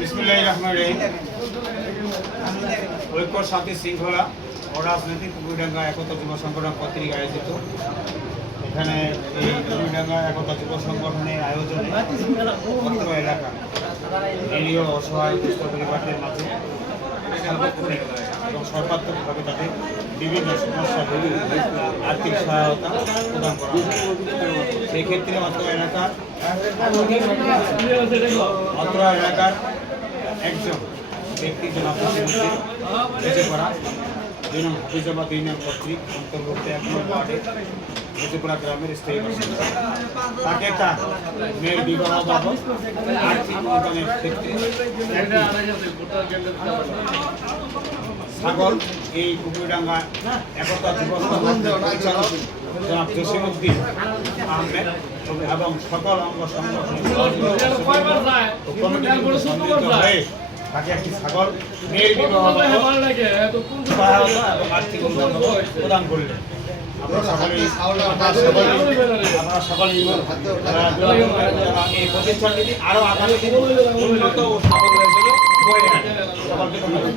বিসমিল্লাহির রহমানির রহিম। ঐক্য শান্তি শৃঙ্খলা ও রাজনৈতিক কুমিরডাঙ্গা একতা যুব সংগঠন কর্তৃক আয়োজিত এখানে এই কুমিরডাঙ্গা একতা যুব সংগঠনের আয়োজনে অত্র এলাকা নিরীহ অসহায় দুস্থ পরিবারদের মাঝে এবং সর্বাত্মকভাবে তাদের বিভিন্ন সমস্যা আর্থিক সহায়তা প্রদান করা হয়। সেই ক্ষেত্রে অত্র এলাকার একজন ব্যক্তি জনাব বেঁচে পড়া 2 নং হাফিজাবাদ ইউনিয়ন কর্তৃক অন্তর্ভুক্ত 1 নং ওয়ার্ডে বেঁচেপড়া গ্রামের স্থায়ী বাসিন্দা। তাকে তার মেয়ের বিবাহ বাবদ আর্থিক অনুদানের ক্ষেত্রে ছাগল এই কুকুরডাঙ্গা একতা যুব সংগঠনের পরিচালক জনাব জসিমউদ্দিন আহমেদ এবং সকল অঙ্গ সংগঠনের তাকে একটি ছাগল মেয়ের বিবাহ সহায়তা এবং আর্থিক অনুদান প্রদান করলেন। আমরা সকলেই এই প্রতিষ্ঠানটি আরো আগামী দিনে উন্নত ও সফল হয়ে যাবে। সকলকে ধন্যবাদ।